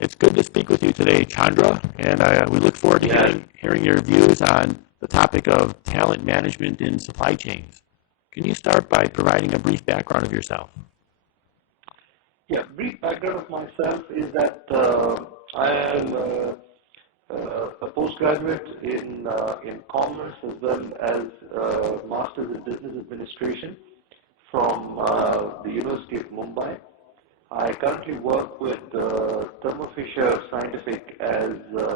It's good to speak with you today, Chandra, and we look forward to hearing your views on the topic of talent management in supply chains. Can you start by providing a brief background of yourself? Yeah, brief background of myself is that I am a postgraduate in commerce as well as master's in business administration from the University of Mumbai. I currently work with Thermo Fisher Scientific as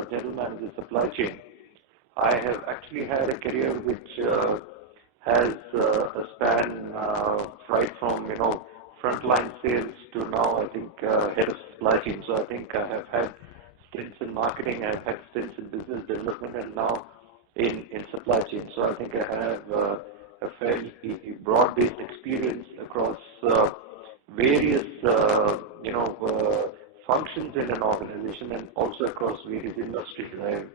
general manager supply chain. I have actually had a career which has a span right from frontline sales to now I think head of supply chain. So I think I have had stints in marketing, I have had stints in business development, and now in supply chain. So I think I have a fairly broad-based experience across various functions in an organization and also across various industries. I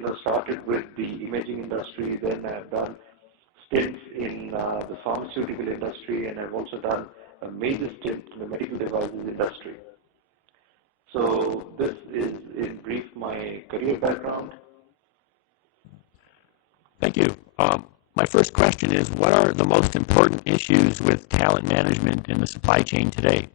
have started with the imaging industry, then I have done stints in the pharmaceutical industry, and I've also done a major stint in the medical devices industry. So this is in brief my career background. Thank you. My first question is, what are the most important issues with talent management in the supply chain today?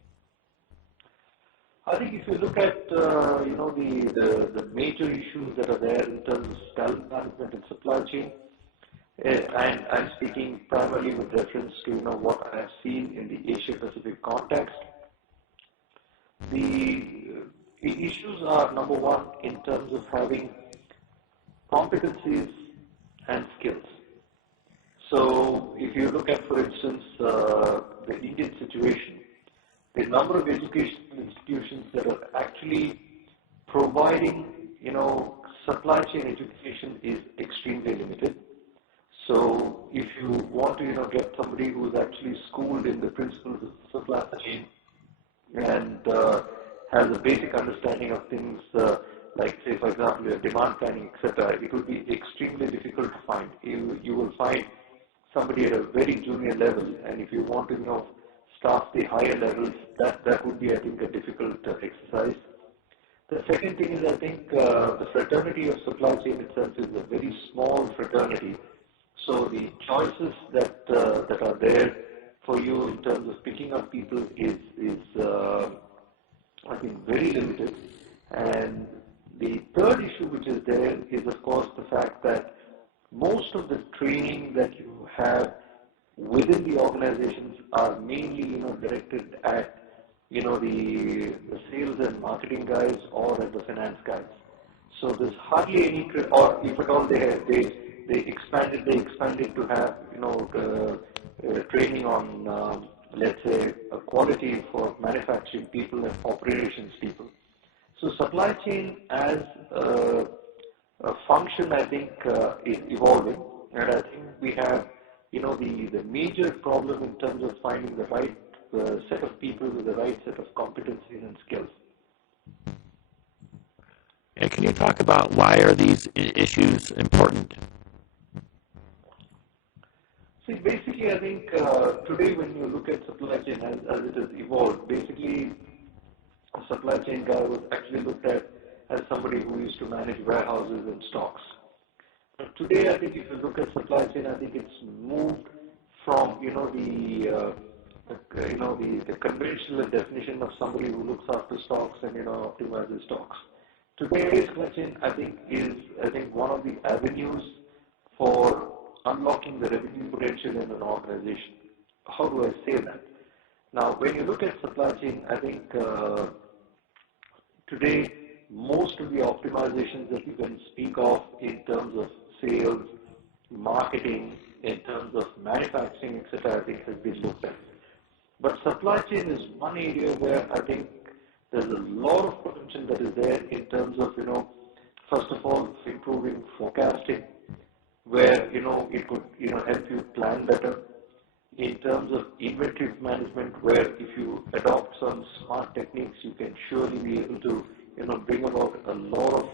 I think if you look at the major issues that are there in terms of talent management and supply chain, and I'm speaking primarily with reference to what I have seen in the Asia Pacific context. The issues are, number one, in terms of having competencies and skills. So if you look at, for instance, the Indian situation, the number of educational institutions that are actually providing, supply chain education is extremely limited. So if you want to, get somebody who is actually schooled in the principles of supply chain and has a basic understanding of things like, say, for example, your demand planning, etc., it would be extremely difficult to find. You will find somebody at a very junior level, and if you want to, staff the higher levels, that would be, I think, a difficult exercise. The second thing is, I think, the fraternity of supply chain itself is a very small fraternity. So the choices that are there for you in terms of picking up people is I think, very limited. And the third issue which is there is, of course, the fact that most of the training that you have within the organizations are mainly, directed at, the sales and marketing guys or at the finance guys. So there's hardly any, or if at all they expanded to have, training on, let's say, a quality for manufacturing people and operations people. So supply chain as a function, I think, is evolving, and I think we have, the major problem in terms of finding the right set of people with the right set of competencies and skills. And can you talk about why are these issues important? See, basically, I think today when you look at supply chain as it has evolved, basically a supply chain guy was actually looked at as somebody who used to manage warehouses and stocks. But today, I think if you look at supply chain, I think it's moved from the conventional definition of somebody who looks after stocks and optimizes stocks. Today's supply chain, I think, is one of the avenues for unlocking the revenue potential in an organization. How do I say that? Now, when you look at supply chain, I think today most of the optimizations that you can speak of in terms of sales, marketing, in terms of manufacturing, etc., I think has been looked at. But supply chain is one area where I think there's a lot of potential that is there in terms of, first of all, improving forecasting, where, it could, help you plan better. In terms of inventory management, where if you adopt some smart techniques, you can surely be able to, bring about a lot of,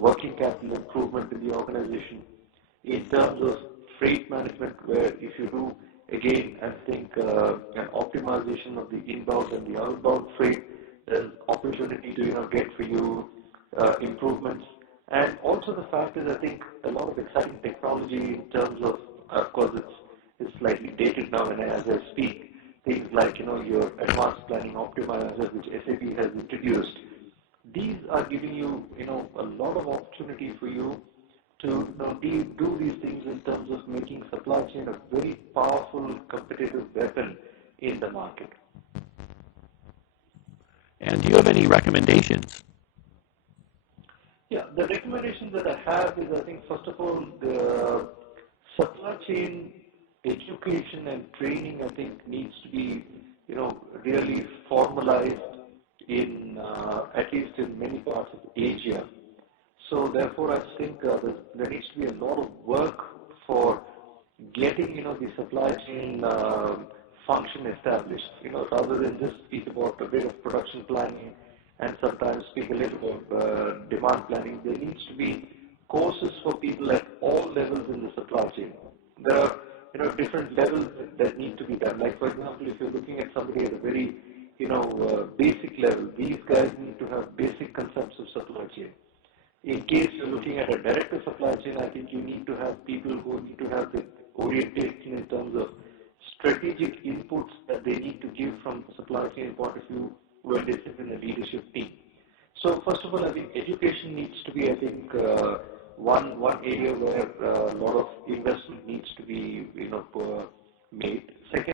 working capital improvement in the organization. In terms of freight management, where if you do, again, I think an optimization of the inbound and the outbound freight, there's opportunity to get for you improvements. And also the fact is, I think a lot of exciting technology in terms of course, it's slightly dated now, and as I speak, things like your advanced planning optimizer, which SAP has introduced. These are giving you a lot of opportunity for you to do these things in terms of making supply chain a very powerful competitive weapon in the market. And do you have any recommendations? Yeah, the recommendations that I have is, I think, first of all, the supply chain education and training, I think, needs to be, really formalized in, at least in many parts of Asia. So therefore, I think there needs to be a lot of work for getting, the supply chain function established. Rather than just speak about a bit of production planning and sometimes speak a little about demand planning, there needs to be courses for people at all levels in the supply chain. There are, different levels that need to be done. Like, for example, if you're looking at somebody at a very, basic level, these guys need to have basic concepts of supply chain. In case you're looking at a director supply chain, I think you need to have people who need to have the orientation in terms of strategic inputs that they need to give from the supply chain point of view when they sit in the leadership team. So first of all, I think education needs to be, I think, one area where a lot of investment needs to be, made. Second,